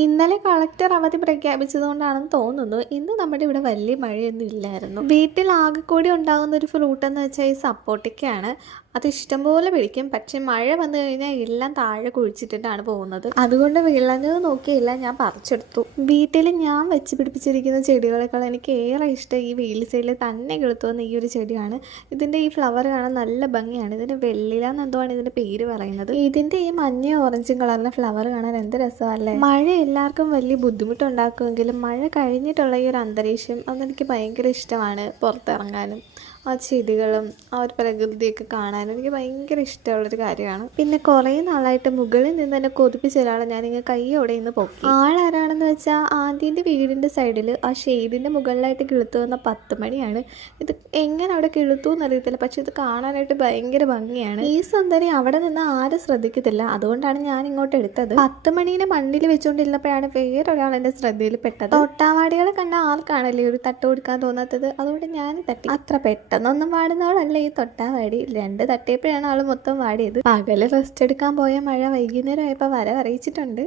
ഇന്നലെ കളക്ടർ അവധി പ്രഖ്യാപിച്ചതുകൊണ്ടാണെന്ന് തോന്നുന്നു ഇന്ന് നമ്മുടെ ഇവിടെ വലിയ മഴയൊന്നും ഇല്ലായിരുന്നു. വീട്ടിൽ ആകെക്കൂടി ഉണ്ടാകുന്ന ഒരു ഫ്രൂട്ട് എന്ന് വെച്ചാൽ ഈ സപ്പോട്ടയ്ക്കാണ്. അത് ഇഷ്ടംപോലെ പിടിക്കും, പക്ഷെ മഴ വന്നു കഴിഞ്ഞാൽ എല്ലാം താഴെ കുഴിച്ചിട്ടിട്ടാണ് പോകുന്നത്. അതുകൊണ്ട് വിളഞ്ഞത് നോക്കിയില്ല, ഞാൻ പറിച്ചെടുത്തു. വീട്ടിൽ ഞാൻ വെച്ച് പിടിപ്പിച്ചിരിക്കുന്ന ചെടികളെക്കാൾ എനിക്ക് ഏറെ ഇഷ്ടം ഈ വെയിൽ സൈഡിൽ തന്നെ കിളുത്തു വന്ന ഈ ഒരു ചെടിയാണ്. ഇതിൻ്റെ ഈ ഫ്ലവർ കാണാൻ നല്ല ഭംഗിയാണ്. ഇതിന് വെള്ളില എന്നെന്തോആണ് ഇതിൻ്റെ പേര് പറയുന്നത്. ഇതിൻ്റെ ഈ മഞ്ഞ ഓറഞ്ചും കളറിലെ ഫ്ലവർ കാണാൻ എന്ത് രസമല്ലേ. മഴ എല്ലാവർക്കും വലിയ ബുദ്ധിമുട്ടുണ്ടാക്കുമെങ്കിലും മഴ കഴിഞ്ഞിട്ടുള്ള ഈ ഒരു അന്തരീക്ഷം അതെനിക്ക് ഭയങ്കര ഇഷ്ടമാണ്. പുറത്തിറങ്ങാനും ആ ചെടികളും ആ ഒരു പ്രകൃതിയൊക്കെ കാണാനും എനിക്ക് ഭയങ്കര ഇഷ്ടമുള്ളൊരു കാര്യമാണ്. പിന്നെ കുറേ നാളായിട്ട് മുകളിൽ നിന്ന് തന്നെ കൊതിപ്പിച്ച ഒരാളെ ഞാനിങ്ങനെ കൈയോടെ ഇന്ന് പൊക്കി. ആളാരാണെന്ന് വെച്ചാൽ ആദ്യൻ്റെ വീടിൻ്റെ സൈഡിൽ ആ ഷെയ്ഡിൻ്റെ മുകളിലായിട്ട് കിളുത്തു വന്ന 10 മണിയാണ്. ഇത് എങ്ങനെ അവിടെ കിളുത്തു എന്നറിയത്തില്ല, പക്ഷെ ഇത് കാണാനായിട്ട് ഭയങ്കര ഭംഗിയാണ്. ഈ സുന്ദരി അവിടെ നിന്ന് ആരും ശ്രദ്ധിക്കത്തില്ല, അതുകൊണ്ടാണ് ഞാൻ ഇങ്ങോട്ട് എടുത്തത്. 10 മണീനെ മണ്ണിൽ വെച്ചുകൊണ്ടിരുന്നപ്പോഴാണ് വേറൊരാൾ എൻ്റെ ശ്രദ്ധയിൽ പെട്ടത്. തൊട്ടാവാടികളെ കണ്ട ആർക്കാണല്ലേ ഒരു തട്ട് കൊടുക്കാൻ തോന്നാത്തത്, അതുകൊണ്ട് ഞാൻ തട്ടി. അത്ര പെട്ടെന്നൊന്നും വാടുന്നവളല്ല ഈ തൊട്ടാവാടി. 2 തട്ടിയപ്പോഴാണ് ആൾ മൊത്തം വാടിയത്. പകല് റെസ്റ്റ് എടുക്കാൻ പോയ മഴ വൈകുന്നേരം ആയപ്പോൾ വരവറിയിച്ചിട്ടുണ്ട്.